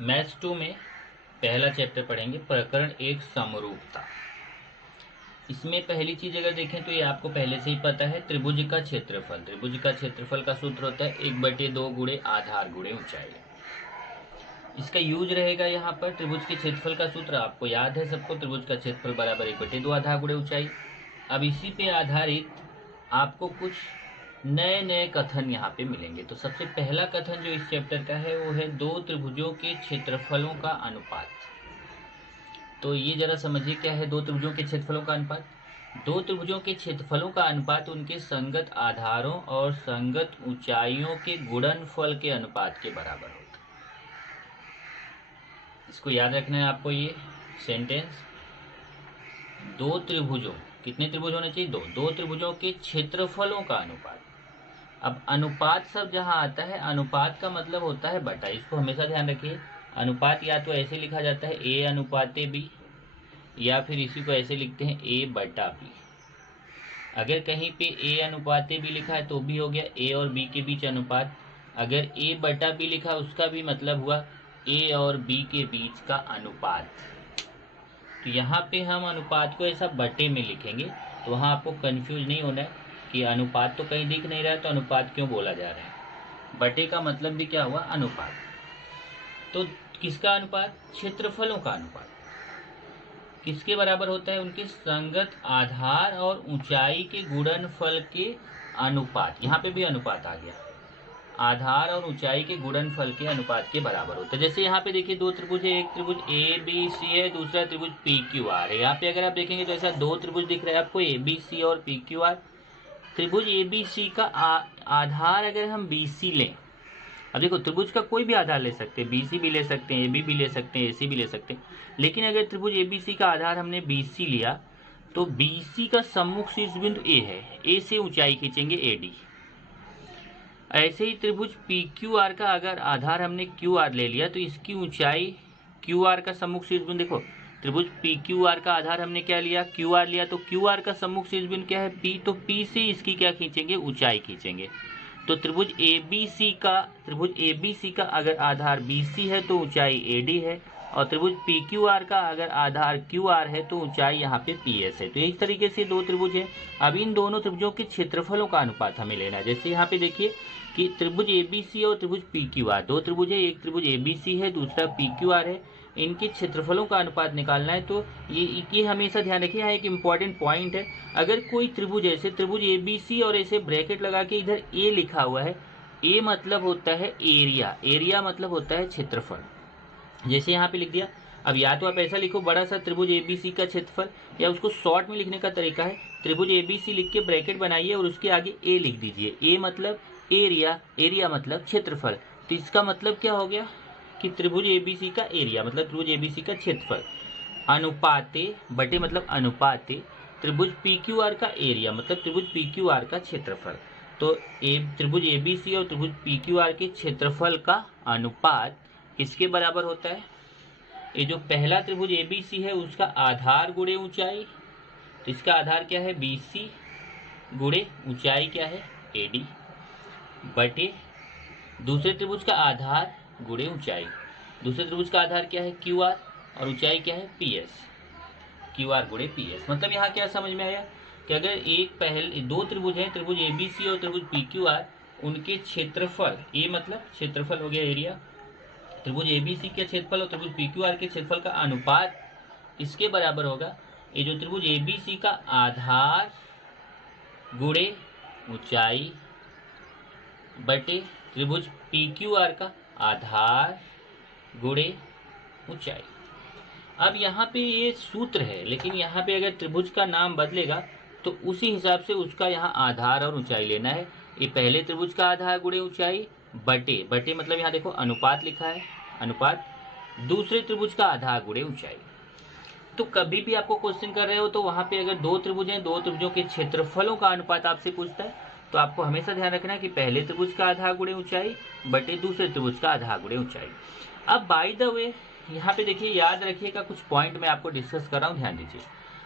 Maths 2 में पहला chapter पढ़ेंगे, प्रकरण 1 समरूपता। इसमें पहली चीज अगर देखें तो ये आपको पहले से ही पता है, त्रिभुज का क्षेत्रफल। त्रिभुज का क्षेत्रफल का सूत्र होता है 1/2 गुणे आधार गुणे ऊंचाई। इसका यूज रहेगा यहाँ पर। त्रिभुज के क्षेत्रफल का सूत्र आपको याद है सबको, त्रिभुज का क्षेत्रफल बराबर 1/2 आधार गुणे ऊंचाई। अब इसी पे आधारित आपको कुछ नए नए कथन यहाँ पे मिलेंगे। तो सबसे पहला कथन जो इस चैप्टर का है वो है दो त्रिभुजों के क्षेत्रफलों का अनुपात। तो ये जरा समझिए क्या है दो त्रिभुजों के क्षेत्रफलों का अनुपात। दो त्रिभुजों के क्षेत्रफलों का अनुपात उनके संगत आधारों और संगत ऊंचाइयों के गुणनफल के अनुपात के बराबर होता है। इसको याद रखना है आपको। ये सेंटेंस, दो त्रिभुजों, कितने त्रिभुज होने चाहिए? दो त्रिभुजों के क्षेत्रफलों का अनुपात। अब अनुपात शब्द जहाँ आता है, अनुपात का मतलब होता है बटा। इसको हमेशा ध्यान रखिए। अनुपात या तो ऐसे लिखा जाता है ए अनुपाते बी, या फिर इसी को ऐसे लिखते हैं ए बटा बी। अगर कहीं पे ए अनुपाते बी लिखा है तो भी हो गया ए और बी के बीच अनुपात। अगर ए बटा बी लिखा उसका भी मतलब हुआ ए और बी के बीच का अनुपात। तो यहाँ पे हम अनुपात को ऐसा बटे में लिखेंगे, तो वहाँ आपको कंफ्यूज नहीं होना है कि अनुपात तो कहीं दिख नहीं रहा है तो अनुपात क्यों बोला जा रहा है। बटे का मतलब भी क्या हुआ? अनुपात। तो किसका अनुपात? क्षेत्रफलों का अनुपात। किसके बराबर होता है? उनके संगत आधार और ऊंचाई के गुणनफल के अनुपात। यहाँ पे भी अनुपात आ गया। आधार और ऊंचाई के गुणनफल के अनुपात के बराबर होता है। जैसे यहाँ पे देखिए दो त्रिभुज है, एक त्रिभुज ए बी सी है, दूसरा त्रिभुज पी क्यू आर है। यहाँ पे अगर आप देखेंगे तो ऐसा दो त्रिभुज दिख रहा है आपको, ए बी सी और पी क्यू आर। त्रिभुज ए बी सी का आधार अगर हम बी सी लें, अब देखो त्रिभुज का कोई भी आधार ले सकते हैं, बी सी भी ले सकते हैं, ए बी भी ले सकते हैं, ए सी भी ले सकते हैं। लेकिन अगर त्रिभुज ए बी सी का आधार हमने बी सी लिया तो बी सी का सम्मुख शीर्ष बिंदु ए है, ए से ऊंचाई खींचेंगे ए डी। ऐसे ही त्रिभुज पी क्यू आर का अगर आधार हमने क्यू आर ले लिया तो इसकी ऊंचाई क्यू आर का सम्मुख शीर्ष बिंदु, देखो त्रिभुज पी क्यू आर का आधार हमने क्या लिया? क्यू आर लिया। तो क्यू आर का सम्मुख शीर्ष बिंदु क्या है? पी। तो पी से इसकी क्या खींचेंगे? ऊंचाई खींचेंगे। तो त्रिभुज ए बी सी का अगर आधार बी सी है तो ऊंचाई ए डी है, और त्रिभुज पी क्यू आर का अगर आधार क्यू आर है तो ऊंचाई यहाँ पे पी एस है। तो इस तरीके से दो त्रिभुज है। अब इन दोनों त्रिभुजों के क्षेत्रफलों का अनुपात हमें लेना है। जैसे यहाँ पे देखिए कि त्रिभुज ए बी सी और त्रिभुज पी क्यू आर, दो त्रिभुज है, एक त्रिभुज ए बी सी है, दूसरा पी क्यू आर है। इनके क्षेत्रफलों का अनुपात निकालना है। तो ये हमेशा ध्यान रखिए, यहाँ एक इंपॉर्टेंट पॉइंट है। अगर कोई त्रिभुज ऐसे त्रिभुज ए बी सी और ऐसे ब्रैकेट लगा के इधर ए लिखा हुआ है, ए मतलब होता है एरिया, एरिया मतलब होता है क्षेत्रफल। जैसे यहाँ पे लिख दिया। अब या तो आप ऐसा लिखो बड़ा सा त्रिभुज ए बी सी का क्षेत्रफल, या उसको शॉर्ट में लिखने का तरीका है त्रिभुज ए बी सी लिख के ब्रैकेट बनाइए और उसके आगे ए लिख दीजिए। ए मतलब एरिया, एरिया मतलब क्षेत्रफल। तो इसका मतलब क्या हो गया कि त्रिभुज ए बी सी का एरिया मतलब त्रिभुज ए बी सी का क्षेत्रफल, अनुपाते, बटे मतलब अनुपाते त्रिभुज पी क्यू आर का एरिया मतलब त्रिभुज पी क्यू आर का क्षेत्रफल। तो त्रिभुज ए बी सी और त्रिभुज पी क्यू आर के क्षेत्रफल का अनुपात किसके बराबर होता है? ये जो पहला त्रिभुज ए बी सी है उसका आधार गुणे ऊंचाई, तो इसका आधार क्या है? बी सी, गुणे ऊंचाई क्या है? ए डी, बटे दूसरे त्रिभुज का आधार गुणे ऊंचाई। दूसरे त्रिभुज का आधार क्या है? क्यू आर, और ऊंचाई क्या है? P S. क्यू आर गुणे पी एस। मतलब यहाँ क्या समझ में आया कि अगर दो त्रिभुज हैं, त्रिभुज ए बी सी और त्रिभुज पी क्यू आर, उनके क्षेत्रफल, ए मतलब क्षेत्रफल हो गया एरिया, त्रिभुज ए बी सी के क्षेत्रफल और त्रिभुज पी क्यू आर के क्षेत्रफल का अनुपात इसके बराबर होगा। ये जो त्रिभुज ए बी सी का आधार गुणे ऊंचाई बटे त्रिभुज पी क्यू आर का आधार गुणे ऊंचाई। अब यहाँ पे ये सूत्र है, लेकिन यहाँ पे अगर त्रिभुज का नाम बदलेगा तो उसी हिसाब से उसका यहाँ आधार और ऊंचाई लेना है। ये पहले त्रिभुज का आधार गुणे ऊंचाई बटे, बटे मतलब यहाँ देखो अनुपात लिखा है, अनुपात दूसरे त्रिभुज का आधार गुणे ऊंचाई। तो कभी भी आपको क्वेश्चन कर रहे हो तो वहाँ पे अगर दो त्रिभुज हैं, दो त्रिभुजों के क्षेत्रफलों का अनुपात आपसे पूछता है, तो आपको हमेशा ध्यान रखना है कि पहले त्रिभुज का आधार गुणे ऊंचाई बटे दूसरे त्रिभुज का आधार गुणे ऊंचाई। अब बाय द वे यहाँ पे देखिए, याद रखिएगा कुछ पॉइंट मैं आपको डिस्कस कर रहा हूँ, ध्यान दीजिए।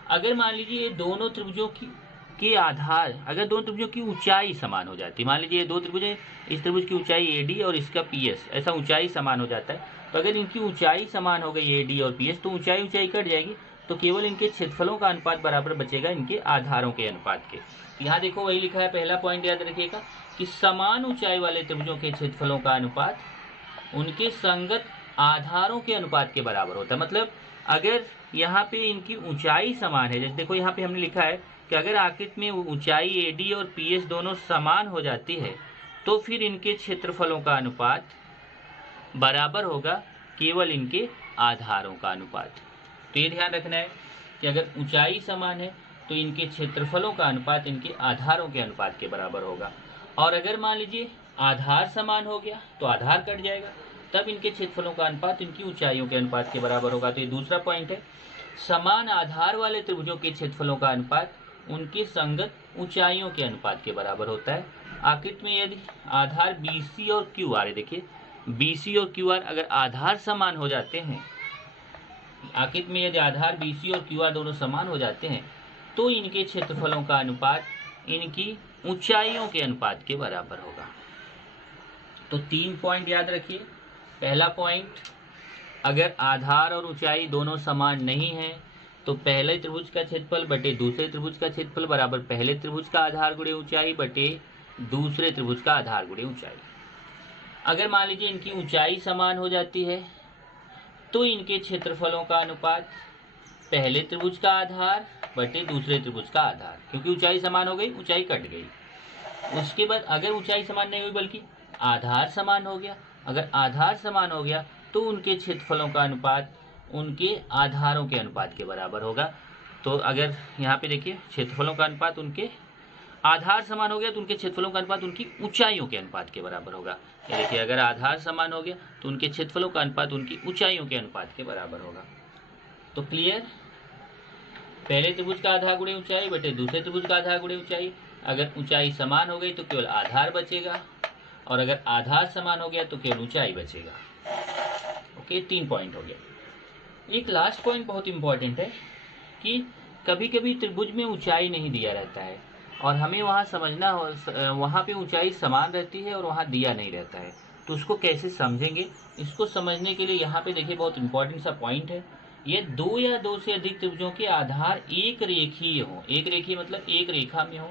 अगर मान लीजिए ये दोनों त्रिभुजों के आधार, अगर दोनों त्रिभुजों की ऊंचाई समान हो जाती है, मान लीजिए ये दो त्रिभुज है, इस त्रिभुज की ऊंचाई ए डी और इसका पी एस, ऐसा ऊंचाई समान हो जाता है, तो अगर इनकी ऊंचाई समान हो गई AD और PS तो ऊंचाई ऊंचाई कट जाएगी, तो केवल इनके क्षेत्रफलों का अनुपात बराबर बचेगा इनके आधारों के अनुपात के। यहाँ देखो वही लिखा है, पहला पॉइंट याद रखिएगा कि समान ऊंचाई वाले त्रिभुजों के क्षेत्रफलों का अनुपात उनके संगत आधारों के अनुपात के बराबर होता है। मतलब अगर यहाँ पे इनकी ऊंचाई समान है, जैसे देखो यहाँ पे हमने लिखा है कि अगर आकृति में ऊंचाई AD और PS दोनों समान हो जाती है तो फिर इनके क्षेत्रफलों का अनुपात बराबर होगा केवल इनके आधारों का अनुपात। तो ये ध्यान रखना है कि अगर ऊंचाई समान है तो इनके क्षेत्रफलों का अनुपात इनके आधारों के अनुपात के बराबर होगा। और अगर मान लीजिए आधार समान हो गया तो आधार कट जाएगा, तब इनके क्षेत्रफलों का अनुपात इनकी ऊंचाइयों के अनुपात के बराबर होगा। तो ये दूसरा पॉइंट है, समान आधार वाले त्रिभुजों के क्षेत्रफलों का अनुपात उनके संगत ऊंचाइयों के अनुपात के बराबर होता है। आकृति में यदि आधार BC और QR है, देखिए BC और QR अगर आधार समान हो जाते हैं, आकृति में यदि आधार BC और QR दोनों समान हो जाते हैं तो इनके क्षेत्रफलों का अनुपात इनकी ऊंचाइयों के अनुपात के बराबर होगा। तो 3 पॉइंट याद रखिए। पहला पॉइंट, अगर आधार और ऊंचाई दोनों समान नहीं है तो पहले त्रिभुज का क्षेत्रफल बटे दूसरे त्रिभुज का क्षेत्रफल बराबर पहले त्रिभुज का आधार गुणे ऊंचाई बटे दूसरे त्रिभुज का आधार गुणे ऊंचाई। अगर मान लीजिए इनकी ऊंचाई समान हो जाती है तो इनके क्षेत्रफलों का अनुपात पहले त्रिभुज का आधार बटे दूसरे त्रिभुज का आधार, क्योंकि ऊंचाई समान हो गई, ऊंचाई कट गई। उसके बाद अगर ऊंचाई समान नहीं हुई बल्कि आधार समान हो गया, अगर आधार समान हो गया तो उनके क्षेत्रफलों का अनुपात उनके आधारों के अनुपात के बराबर होगा। तो अगर यहाँ पे देखिए क्षेत्रफलों का अनुपात उनके आधार समान हो गया तो उनके क्षेत्रफलों का अनुपात उनकी ऊंचाइयों के अनुपात के बराबर होगा। ये देखिए अगर आधार समान हो गया तो उनके क्षेत्रफलों का अनुपात उनकी ऊंचाइयों के अनुपात के बराबर होगा। तो क्लियर, पहले त्रिभुज का आधार गुणे ऊंचाई बटे दूसरे त्रिभुज का आधार गुणे ऊंचाई। अगर ऊंचाई समान हो गई तो केवल आधार बचेगा, और अगर आधार समान हो गया तो केवल ऊंचाई बचेगा। ओके, 3 पॉइंट हो गया। एक लास्ट पॉइंट बहुत इंपॉर्टेंट है कि कभी कभी त्रिभुज में ऊंचाई नहीं दिया रहता है और हमें वहाँ समझना हो, वहाँ पे ऊंचाई समान रहती है और वहाँ दिया नहीं रहता है, तो उसको कैसे समझेंगे। इसको समझने के लिए यहाँ पे देखिए बहुत इंपॉर्टेंट सा पॉइंट है, ये 2 या 2 से अधिक त्रिभुजों के आधार एक रेखीय हो, एक रेखीय मतलब एक रेखा में हो,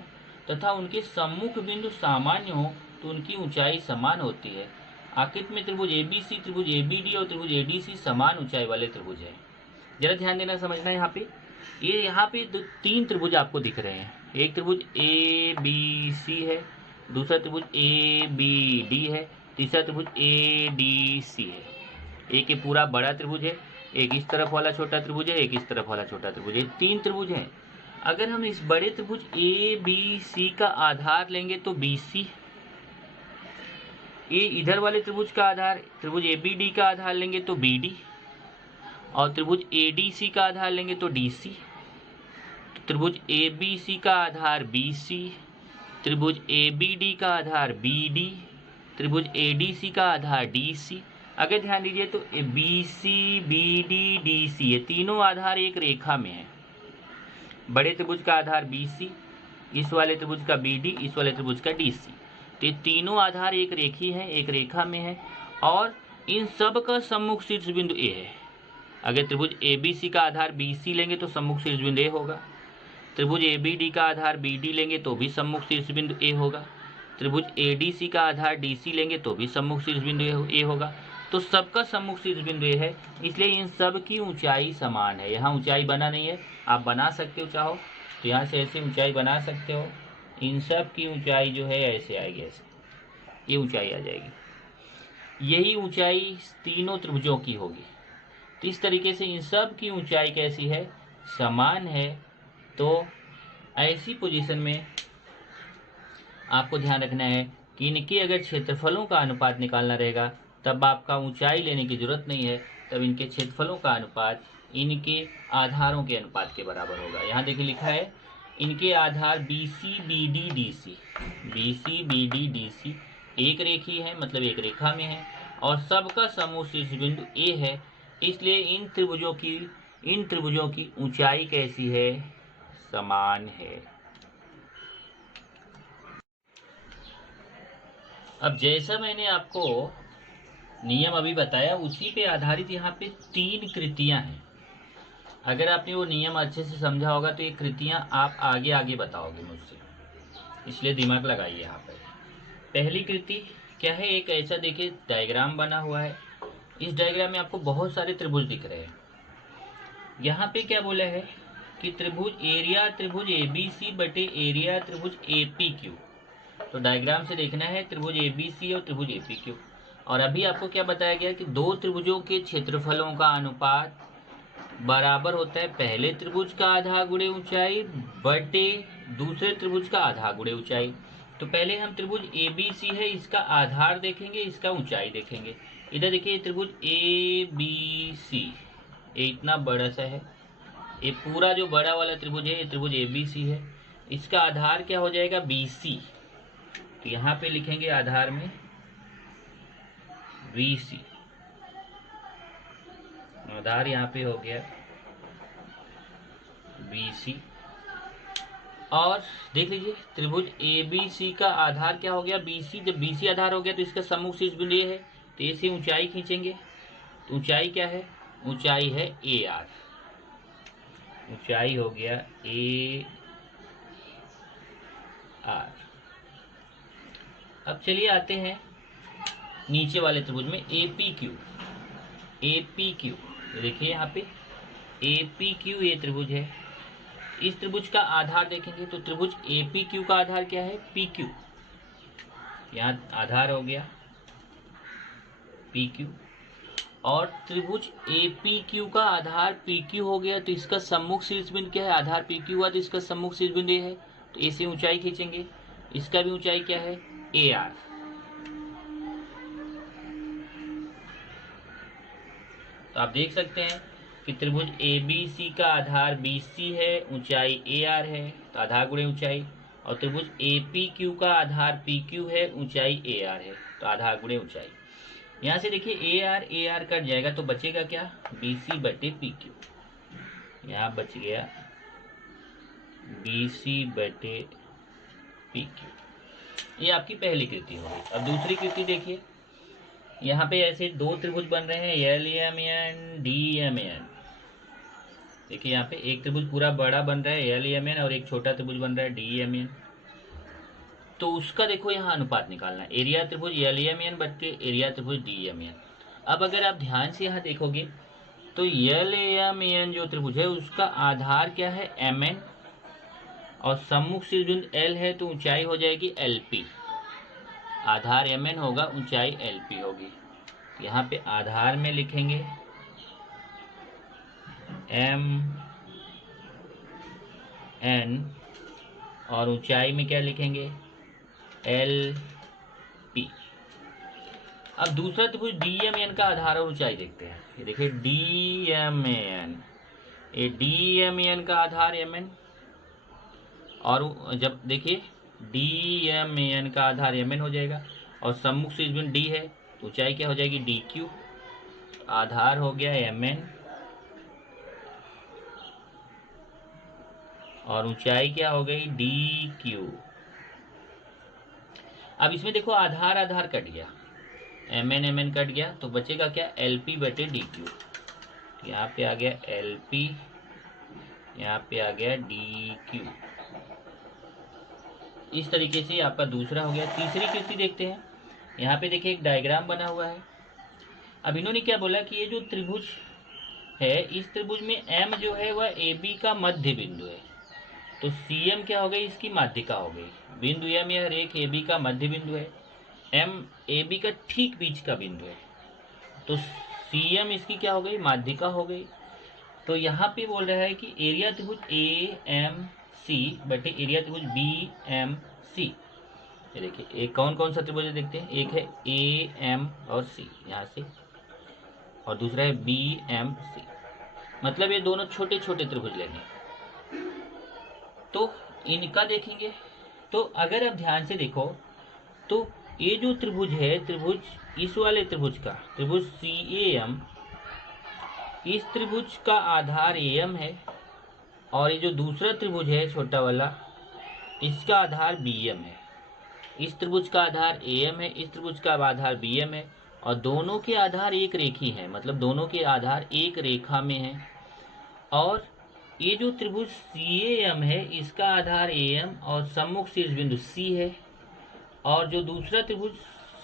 तथा उनके सम्मुख बिंदु सामान्य हो तो उनकी ऊंचाई समान होती है। आकृति में त्रिभुज ABC, त्रिभुज ABD और त्रिभुज ADC समान ऊंचाई वाले त्रिभुज हैं। जरा ध्यान देना, समझना यहाँ पे, ये यहाँ पे 3 त्रिभुज आपको दिख रहे हैं। एक त्रिभुज ABC है, दूसरा त्रिभुज ABD है, तीसरा त्रिभुज ADC है। एक ये पूरा बड़ा त्रिभुज है, एक इस तरफ वाला छोटा त्रिभुज है, एक इस तरफ वाला छोटा त्रिभुज है, 3 त्रिभुज हैं। अगर हम इस बड़े त्रिभुज ABC का आधार लेंगे तो BC, ये इधर वाले त्रिभुज का आधार त्रिभुज ABD का आधार लेंगे तो BD, और त्रिभुज ADC का आधार लेंगे तो DC। त्रिभुज ABC का आधार BC, त्रिभुज ABD का आधार BD, त्रिभुज ADC का आधार DC। अगर ध्यान दीजिए तो BC, BD, DC ये तीनों आधार एक रेखा में है। बड़े त्रिभुज का आधार BC, इस वाले त्रिभुज का BD, इस वाले त्रिभुज का DC, तो ये तीनों आधार एक रेखी है, एक रेखा में है, और इन सब का सम्मुख शीर्ष बिंदु A है। अगर त्रिभुज ABC का आधार BC लेंगे तो सम्मुख शीर्ष बिंदु A होगा, त्रिभुज ABD का आधार BD लेंगे तो भी सम्मुख शीर्ष बिंदु A होगा, त्रिभुज ADC का आधार DC लेंगे तो भी सम्मुख शीर्ष बिंदु A होगा। तो सबका सम्मुख शीर्ष बिंदु A है, इसलिए इन सब की ऊंचाई समान है। यहाँ ऊंचाई बना नहीं है, आप बना सकते हो चाहो तो यहाँ से ऐसे ऊंचाई बना सकते हो। इन सब की ऊंचाई जो है ऐसे आएगी, ऐसे ये ऊंचाई आ जाएगी। यही ऊंचाई तीनों त्रिभुजों की होगी। तो इस तरीके से इन सब की ऊंचाई कैसी है, समान है। तो ऐसी पोजीशन में आपको ध्यान रखना है कि इनके अगर क्षेत्रफलों का अनुपात निकालना रहेगा तब आपका ऊंचाई लेने की जरूरत नहीं है, तब इनके क्षेत्रफलों का अनुपात इनके आधारों के अनुपात के बराबर होगा। यहाँ देखिए लिखा है इनके आधार BC, BD, DC, BC, BD, DC एक रेखी है, मतलब एक रेखा में है, और सबका समूह शीर्ष बिंदु A है। इसलिए इन त्रिभुजों की ऊंचाई कैसी है, समान है। अब जैसा मैंने आपको नियम अभी बताया, उसी पे आधारित यहाँ पे 3 कृतियाँ हैं। अगर आपने वो नियम अच्छे से समझा होगा तो ये कृतियाँ आप आगे आगे बताओगे मुझसे, इसलिए दिमाग लगाइए यहाँ पर। पहली कृति क्या है, एक ऐसा देखिए डायग्राम बना हुआ है। इस डायग्राम में आपको बहुत सारे त्रिभुज दिख रहे हैं। यहाँ पे क्या बोला है कि त्रिभुज एरिया त्रिभुज ABC बटे एरिया त्रिभुज APQ। तो डायग्राम से देखना है त्रिभुज ABC और त्रिभुज APQ। और अभी आपको क्या बताया गया कि दो त्रिभुजों के क्षेत्रफलों का अनुपात बराबर होता है पहले त्रिभुज का आधा गुणे ऊंचाई बटे दूसरे त्रिभुज का आधा गुणे ऊंचाई। तो पहले हम त्रिभुज ABC है, इसका आधार देखेंगे, इसका ऊंचाई देखेंगे। इधर देखिए त्रिभुज ABC, ये इतना बड़ा सा है, ये पूरा जो बड़ा वाला त्रिभुज है ये त्रिभुज ABC है। इसका आधार क्या हो जाएगा, BC। तो यहाँ पे लिखेंगे आधार में BC, आधार यहाँ पे हो गया BC। और देख लीजिए त्रिभुज ABC का आधार क्या हो गया, BC। जब BC आधार हो गया तो इसका सम्मुख शीर्ष बिंदु ये है, तो ए से ऊंचाई खींचेंगे। तो ऊंचाई क्या है, ऊंचाई है AR, ऊंचाई हो गया AR। अब चलिए आते हैं नीचे वाले त्रिभुज में APQ। APQ देखिए यहाँ पे APQ ये त्रिभुज है। इस त्रिभुज का आधार देखेंगे तो त्रिभुज APQ का आधार क्या है, PQ। यहाँ आधार हो गया PQ, और त्रिभुज APQ का आधार PQ हो गया, तो इसका सम्मुख शीर्ष बिंदु क्या है, आधार PQ हुआ तो इसका सम्मुख शीर्ष बिंदु है। तो ए से ऊंचाई खींचेंगे, इसका भी ऊंचाई क्या है, AR। तो आप देख सकते हैं कि त्रिभुज ABC का आधार BC है, ऊंचाई AR है, तो आधार गुणे ऊंचाई। और त्रिभुज APQ का आधार PQ है, ऊंचाई AR है, तो आधार गुणे ऊंचाई। यहाँ से देखिए AR कट जाएगा तो बचेगा क्या, BC बटे PQ। यहाँ बच गया BC बटे PQ। ये आपकी पहली कृति हो गई। अब दूसरी कृति देखिए, यहाँ पे ऐसे दो त्रिभुज बन रहे हैं LMN DMN। देखिए यहाँ पे एक त्रिभुज पूरा बड़ा बन रहा है LMN और एक छोटा त्रिभुज बन रहा है DMN। तो उसका देखो यहाँ अनुपात निकालना है, एरिया त्रिभुज LMN बटे एरिया त्रिभुज DMN। अब अगर आप ध्यान से यहाँ देखोगे तो LMN जो त्रिभुज है उसका आधार क्या है, MN, और सम्मुख शीर्ष बिंदु L है, तो ऊंचाई हो जाएगी LP। आधार MN होगा, ऊंचाई LP होगी। यहाँ पे आधार में लिखेंगे MN और ऊंचाई में क्या लिखेंगे, LP। अब दूसरा त्रिभुज DMN का आधार और ऊंचाई देखते हैं। ये देखिए DMN, ये DMN का आधार MN, और जब देखिए DMN का आधार MN हो जाएगा और सम्मुख शीर्ष बिंदु D है, तो ऊंचाई क्या हो जाएगी, DQ। आधार हो गया MN और ऊंचाई क्या हो गई, DQ। अब इसमें देखो आधार आधार कट गया, MN कट गया, तो बचेगा क्या, LP बटे DQ। यहाँ पे आ गया LP, यहाँ पे आ गया DQ। इस तरीके से आपका दूसरा हो गया। तीसरी कृति देखते हैं। यहाँ पे देखिए एक डायग्राम बना हुआ है। अब इन्होंने क्या बोला कि ये जो त्रिभुज है, इस त्रिभुज में M जो है वह AB का मध्य बिंदु है, तो CM क्या हो गई, इसकी माध्यिका हो गई। बिंदु M यह रेख AB का मध्य बिंदु है, M AB का ठीक बीच का बिंदु है, तो CM इसकी क्या हो गई, माध्यिका हो गई। तो यहाँ पे बोल रहा है कि एरिया त्रिभुज AMC बटे एरिया त्रिभुज BMC। ये देखिए एक कौन कौन सा त्रिभुज देखते हैं, एक है AM और C यहाँ से, और दूसरा है BMC। मतलब ये दोनों छोटे छोटे त्रिभुज लेंगे, तो इनका देखेंगे। तो अगर आप ध्यान से देखो तो ये जो त्रिभुज है, त्रिभुज इस वाले त्रिभुज का, त्रिभुज CAM, इस त्रिभुज का आधार AM है, और ये जो दूसरा त्रिभुज है छोटा वाला, इसका आधार BM है। इस त्रिभुज का आधार AM है, इस त्रिभुज का आधार BM है, और दोनों के आधार एक रेखी हैं, मतलब दोनों के आधार एक रेखा में हैं। और ये जो त्रिभुज CAM है इसका आधार AM और सम्मुख शीर्ष बिंदु C है, और जो दूसरा त्रिभुज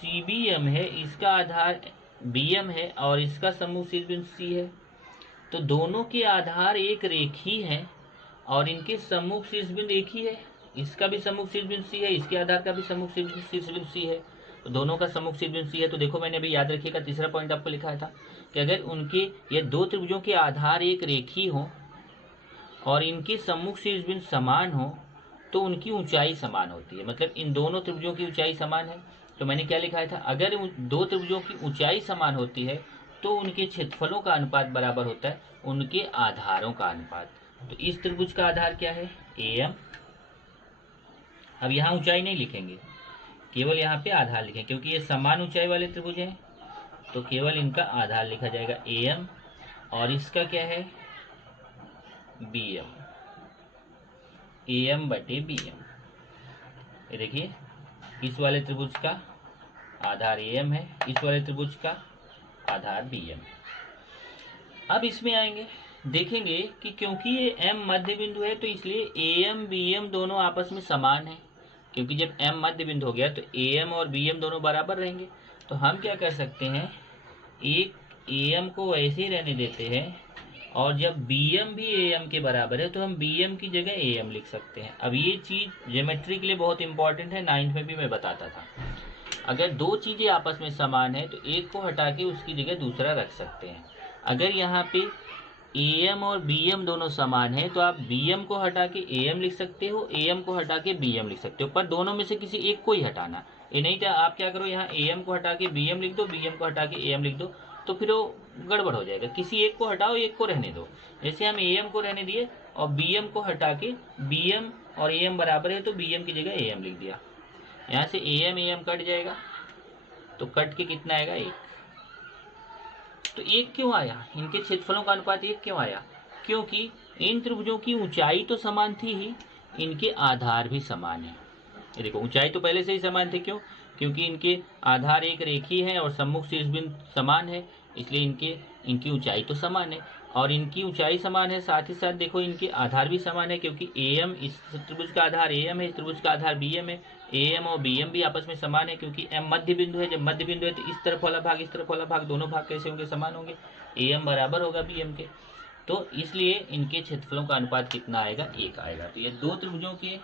CBM है इसका आधार BM है और इसका सम्मुख शीर्ष बिंदु C है। तो दोनों के आधार एक रेखी हैं और इनके सम्मुख शीर्ष बिंदु एक ही है। इसका भी सम्मुख शीर्ष बिंदु C है, इसके आधार का भी सम्मुख शीर्ष बिंदु C है। तो दोनों का सम्मुख शीर्ष बिंदु C है। तो देखो मैंने अभी याद रखिएगा, तीसरा पॉइंट आपको लिखा था कि अगर उनके ये दो त्रिभुजों के आधार एक रेखी हो और इनके सम्मुख शीर्ष बिंदु समान हो तो उनकी ऊंचाई समान होती है। मतलब इन दोनों त्रिभुजों की ऊंचाई समान है। तो मैंने क्या लिखा था, अगर दो त्रिभुजों की ऊंचाई समान होती है तो उनके क्षेत्रफलों का अनुपात बराबर होता है उनके आधारों का अनुपात। तो इस त्रिभुज का आधार क्या है, AM। अब यहाँ ऊंचाई नहीं लिखेंगे, केवल यहाँ पे आधार लिखें, क्योंकि ये समान ऊंचाई वाले त्रिभुज हैं तो केवल इनका आधार लिखा जाएगा AM, और इसका क्या है BM, AM बटे BM। ये देखिए इस वाले त्रिभुज का आधार AM है, इस वाले त्रिभुज का आधार BM। अब इसमें आएंगे, देखेंगे कि क्योंकि ये M मध्य बिंदु है तो इसलिए AM BM दोनों आपस में समान है। क्योंकि जब M मध्य बिंदु हो गया तो AM और BM दोनों बराबर रहेंगे। तो हम क्या कर सकते हैं, एक AM को वैसे ही रहने देते हैं, और जब BM भी AM के बराबर है तो हम BM की जगह AM लिख सकते हैं। अब ये चीज़ ज्योमेट्री के लिए बहुत इंपॉर्टेंट है, 9th में भी मैं बताता था। अगर दो चीज़ें आपस में समान है तो एक को हटा के उसकी जगह दूसरा रख सकते हैं। अगर यहाँ पे AM और BM दोनों समान है तो आप BM को हटा के AM लिख सकते हो, AM को हटा के BM लिख सकते हो, पर दोनों में से किसी एक को ही हटाना। ये नहीं था आप क्या करो, यहाँ AM को हटा के BM लिख दो, BM को हटा के AM लिख दो, तो फिर वो गड़बड़ हो जाएगा। किसी एक को हटाओ, एक को रहने दो। जैसे हम AM को रहने दिए और BM को हटा के BM और AM बराबर है तो BM की जगह AM लिख दिया। यहाँ से AM कट जाएगा, तो कट के कितना आएगा, 1। तो 1 क्यों आया, इनके क्षेत्रफलों का अनुपात 1 क्यों आया, क्योंकि इन त्रिभुजों की ऊंचाई तो समान थी ही, इनके आधार भी समान है। ये देखो ऊंचाई तो पहले से ही समान थे, क्यों, क्योंकि इनके आधार एक रेखी है और सम्मुख शीर्ष बिंदु समान है, इसलिए इनकी ऊंचाई तो समान है। और इनकी ऊंचाई समान है, साथ ही साथ देखो इनके आधार भी समान है, क्योंकि AM इस त्रिभुज का आधार AM है, इस त्रिभुज का आधार BM है। AM और BM भी आपस में समान है, क्योंकि M मध्य बिंदु है। जब मध्य बिंदु है तो इस तरफ वाला भाग इस तरफ वाला भाग दोनों भाग कैसे होंगे, समान होंगे। AM बराबर होगा BM के, तो इसलिए इनके क्षेत्रफलों का अनुपात कितना आएगा, 1 आएगा। तो ये दो त्रिभुजों के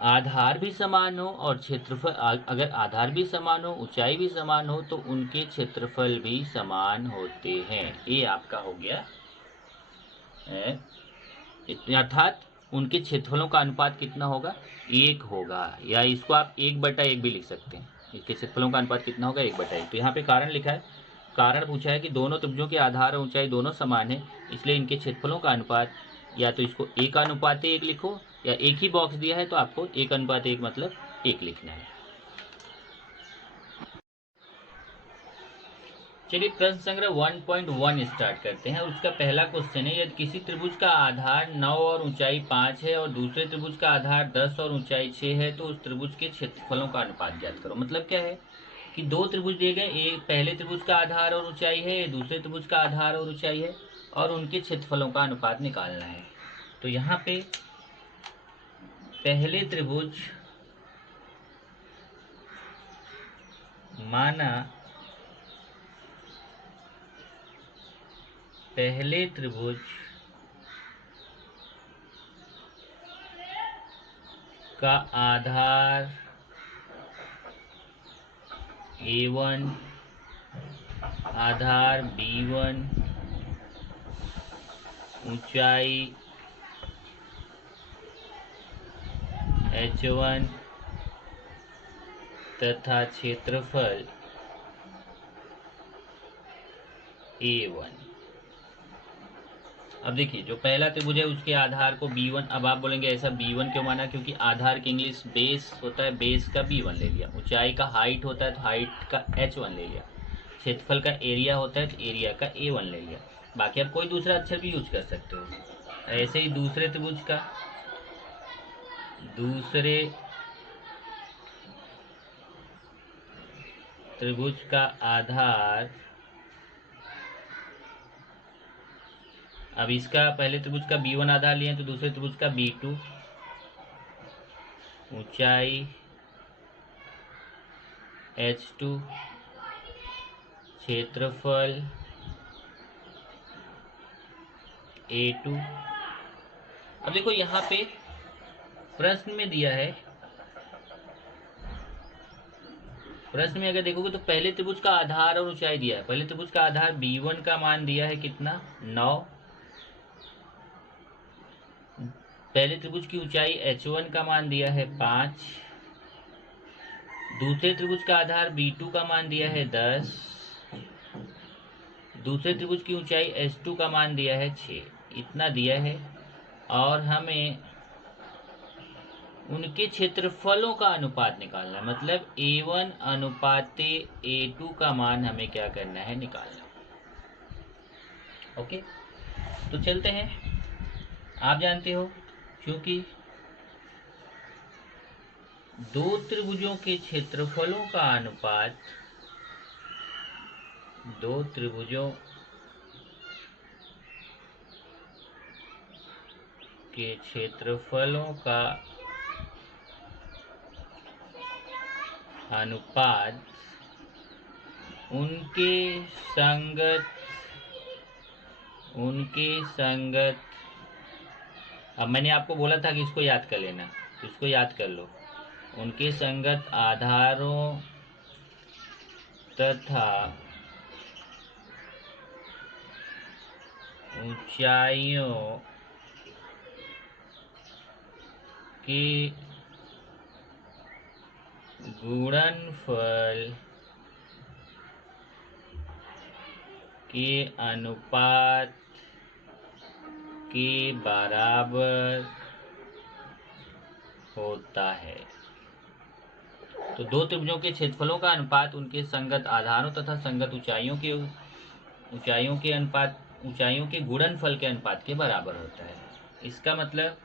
आधार भी समान हो और क्षेत्रफल, अगर आधार भी समान हो, ऊंचाई भी समान हो, तो उनके क्षेत्रफल भी समान होते हैं। ये आपका हो गया, अर्थात उनके क्षेत्रफलों का अनुपात कितना होगा, 1 होगा, या इसको आप 1/1 भी लिख सकते हैं। इसके क्षेत्रफलों का अनुपात कितना होगा, 1/1। तो यहाँ पे कारण लिखा है, कारण पूछा है कि दोनों त्रिभुजों के आधार और ऊंचाई दोनों समान है, इसलिए इनके क्षेत्रफलों का अनुपात, या तो इसको 1:1 लिखो, या एक ही बॉक्स दिया है तो आपको 1:1 मतलब 1 लिखना है। चलिए प्रश्न संग्रह 1.1 स्टार्ट करते हैं। उसका पहला क्वेश्चन है, यदि किसी त्रिभुज का आधार 9 और ऊंचाई 5 है और दूसरे त्रिभुज का आधार 10 और ऊंचाई 6 है तो उस त्रिभुज के क्षेत्रफलों का अनुपात ज्ञात करो। मतलब क्या है कि दो त्रिभुज दिए गए, एक पहले त्रिभुज का आधार और ऊंचाई है, दूसरे त्रिभुज का आधार और ऊंचाई है, और उनके क्षेत्रफलों का अनुपात निकालना है। तो यहाँ पे पहले त्रिभुज माना, पहले त्रिभुज का आधार A1, आधार B1, ऊंचाई H1 तथा क्षेत्रफल A1। अब देखिए जो पहला त्रिभुज है उसके आधार को B1, अब आप बोलेंगे ऐसा B1 क्यों माना, क्योंकि आधार की इंग्लिश बेस होता है, बेस का B1 ले लिया। ऊंचाई का हाइट होता है तो हाइट का H1 ले लिया। क्षेत्रफल का एरिया होता है तो एरिया का A1 ले लिया। बाकी आप कोई दूसरा अक्षर भी यूज कर सकते हो। ऐसे ही दूसरे त्रिभुज का, दूसरे त्रिभुज का आधार, अब इसका पहले त्रिभुज का B1 आधार लिए तो दूसरे त्रिभुज का B2, ऊंचाई H2, क्षेत्रफल A2। अब देखो यहाँ पे प्रश्न में दिया है, प्रश्न में अगर देखोगे तो पहले त्रिभुज का आधार और ऊंचाई दिया है। पहले त्रिभुज का आधार B1 का मान दिया है कितना, 9। पहले त्रिभुज की ऊंचाई H1 का मान दिया है 5। दूसरे त्रिभुज का आधार B2 का मान दिया है 10। दूसरे त्रिभुज की ऊंचाई H2 का मान दिया है 6। इतना दिया है और हमें उनके क्षेत्रफलों का अनुपात निकालना है, मतलब A1 अनुपाते A2 का मान हमें क्या करना है, निकालना। ओके, तो चलते हैं। आप जानते हो क्योंकि दो त्रिभुजों के क्षेत्रफलों का अनुपात, दो त्रिभुजों के क्षेत्रफलों का अनुपात उनके संगत, अब मैंने आपको बोला था कि इसको याद कर लेना, तो इसको याद कर लो। उनके संगत आधारों तथा ऊंचाइयों के गुणनफल के अनुपात के बराबर होता है। तो दो त्रिभुजों के क्षेत्रफलों का अनुपात उनके संगत आधारों तथा संगत ऊंचाइयों के गुणनफल के अनुपात के बराबर होता है। इसका मतलब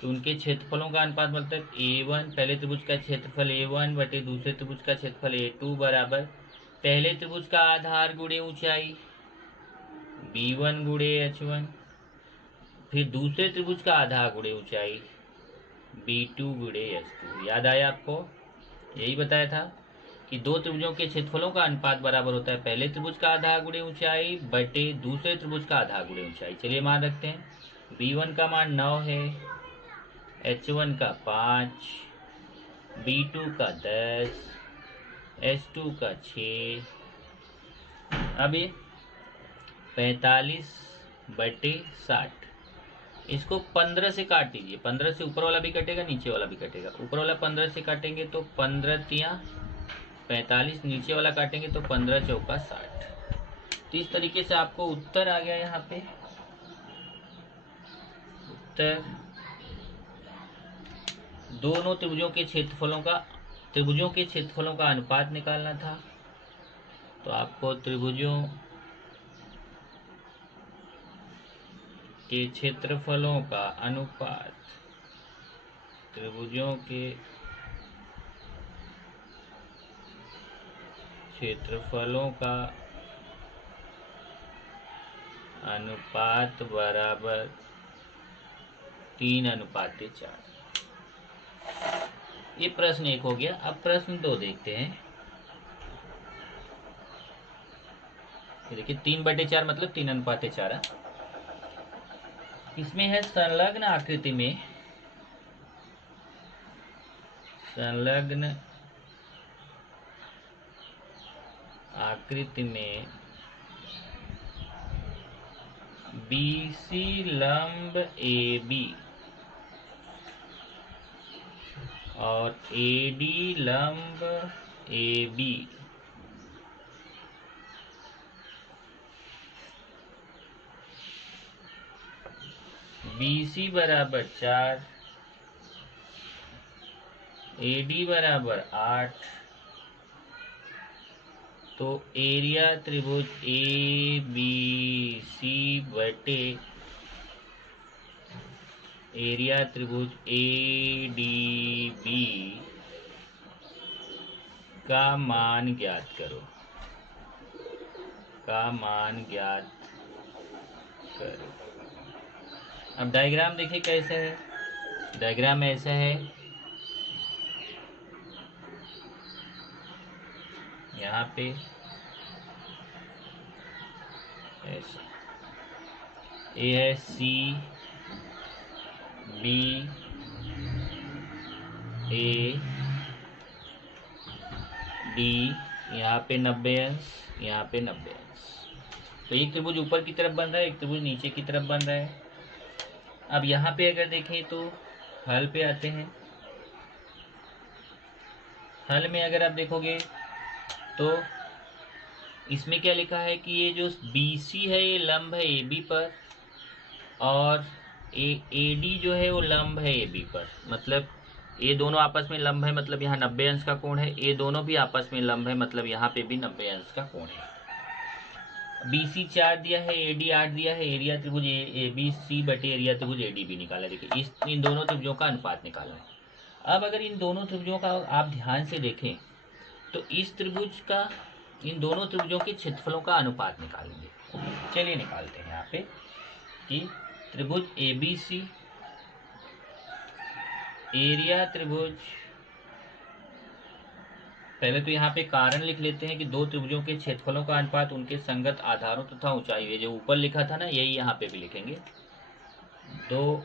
कि उनके क्षेत्रफलों का अनुपात मतलब A1, पहले त्रिभुज का क्षेत्रफल A1 बटे दूसरे त्रिभुज का क्षेत्रफल A2 बराबर पहले त्रिभुज का आधार गुणे ऊंचाई B1 गुणे H1, फिर दूसरे त्रिभुज का आधार गुणे ऊंचाई B2 गुणे H2। याद आया आपको? यही बताया था कि दो त्रिभुजों के क्षेत्रफलों का अनुपात बराबर होता है पहले त्रिभुज का आधार गुणे ऊंचाई बटे दूसरे त्रिभुज का आधार गुणे ऊंचाई। चलिए मान रखते हैं। B1 का मान 9 है, H1 का 5, B2 का 10, H2 का 6। अब ये 45 बटे 60, इसको 15 से काट दीजिए। 15 से ऊपर वाला भी कटेगा, नीचे वाला भी कटेगा। ऊपर वाला 15 से काटेंगे तो 15 तियां 45, नीचे वाला काटेंगे तो 15 चौका 60। तो इस तरीके से आपको उत्तर आ गया। यहाँ पे उत्तर दोनों त्रिभुजों के क्षेत्रफलों का अनुपात निकालना था। तो आपको त्रिभुजों के क्षेत्रफलों का अनुपात, त्रिभुजों के क्षेत्रफलों का अनुपात बराबर 3:4। ये प्रश्न 1 हो गया। अब प्रश्न 2 देखते हैं। देखिए 3/4 मतलब 3:4। इसमें है संलग्न आकृति में BC लंब AB और AD लंब AB BC बराबर 4, AD बराबर 8। तो एरिया त्रिभुज ABC बटे एरिया त्रिभुज ADB का मान ज्ञात करो, का मान ज्ञात करो। अब डायग्राम देखिए कैसे है, डायग्राम ऐसा है, यहाँ पे ऐसा ए है सी बी ए डी, यहाँ पे 90 अंश, यहाँ पे 90 अंश। तो एक त्रिभुज ऊपर की तरफ बन रहा है, एक त्रिभुज नीचे की तरफ बन रहा है। अब यहाँ पे अगर देखें तो हल पे आते हैं। हल में अगर आप देखोगे तो इसमें क्या लिखा है कि ये जो BC है ये लंब है AB पर, और AD जो है वो लंब है AB पर। मतलब ये दोनों आपस में लंब है, मतलब यहाँ 90 अंश का कोण है। ये दोनों भी आपस में लंब है, मतलब यहाँ पे भी 90 अंश का कोण है। BC 4 दिया है, AD 8 दिया है। एरिया त्रिभुज ABC बटे एरिया त्रिभुज ADB निकाला। देखिए इन दोनों त्रिभुजों का अनुपात निकालना है। अब अगर इन दोनों त्रिभुजों का आप ध्यान से देखें तो इस त्रिभुज का इन दोनों त्रिभुजों के क्षेत्रफलों का अनुपात निकालेंगे। चलिए निकालते हैं यहाँ पे कि त्रिभुज ABC एरिया त्रिभुज, पहले तो यहाँ पे कारण लिख लेते हैं कि दो त्रिभुजों के क्षेत्रफलों का अनुपात उनके संगत आधारों तथा ऊंचाई। ये जो ऊपर लिखा था ना, यही यहाँ पे भी लिखेंगे। दो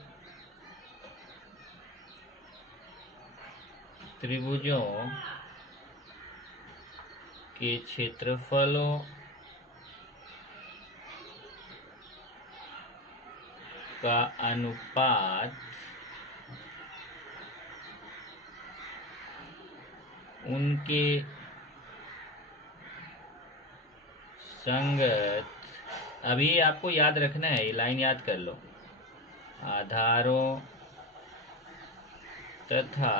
त्रिभुजों के क्षेत्रफलों का अनुपात उनके संगत, अभी आपको याद रखना है, ये लाइन याद कर लो, आधारों तथा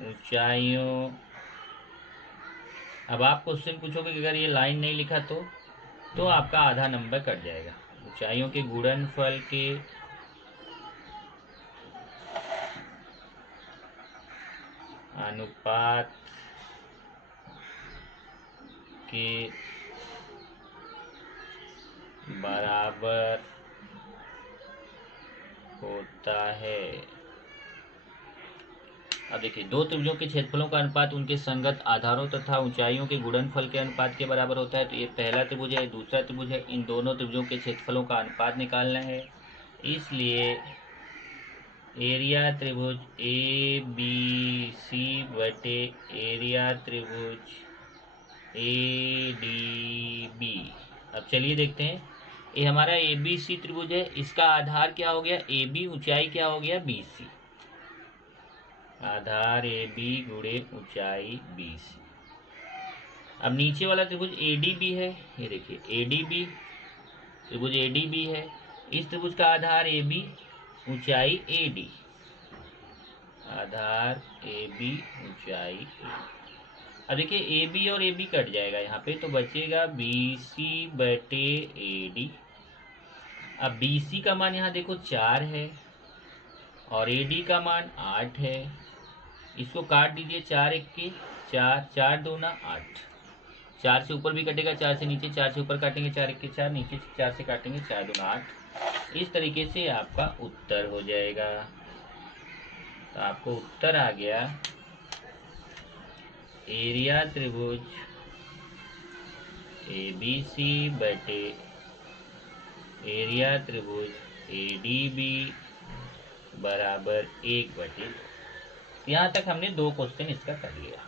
ऊंचाइयों। अब आप क्वेश्चन पूछोगे कि अगर ये लाइन नहीं लिखा तो आपका आधा नंबर कट जाएगा। ऊंचाइयों के गुणनफल के अनुपात के बराबर होता है। अब देखिए, दो त्रिभुजों के क्षेत्रफलों का अनुपात उनके संगत आधारों तथा ऊंचाइयों के गुणनफल के अनुपात के बराबर होता है। तो ये पहला त्रिभुज है, दूसरा त्रिभुज है। इन दोनों त्रिभुजों के क्षेत्रफलों का अनुपात निकालना है। इसलिए एरिया त्रिभुज ABC बटे एरिया त्रिभुज ADB। अब चलिए देखते हैं, ये हमारा ABC त्रिभुज है, इसका आधार क्या हो गया AB, ऊंचाई क्या हो गया BC। आधार AB गुणे ऊंचाई BC। अब नीचे वाला त्रिभुज ADB है, ये देखिए ADB त्रिभुज ADB है। इस त्रिभुज का आधार AB, ऊंचाई AD। आधार AB, ऊंचाई AD। अब देखिए AB और AB कट जाएगा यहाँ पे, तो बचेगा BC बटे AD। अब BC का मान यहाँ देखो 4 है और AD का मान 8 है। इसको काट दीजिए, 4 1 के 4, 4 दूना 8। 4 से ऊपर भी कटेगा, 4 से नीचे, 4 से ऊपर काटेंगे 4 1 के 4, नीचे 4 से काटेंगे 4 दूना 8। इस तरीके से आपका उत्तर हो जाएगा। तो आपको उत्तर आ गया एरिया त्रिभुज ABC बटे एरिया त्रिभुज ADB बराबर 1/2। यहाँ तक हमने 2 क्वेश्चन इसका कर लिया।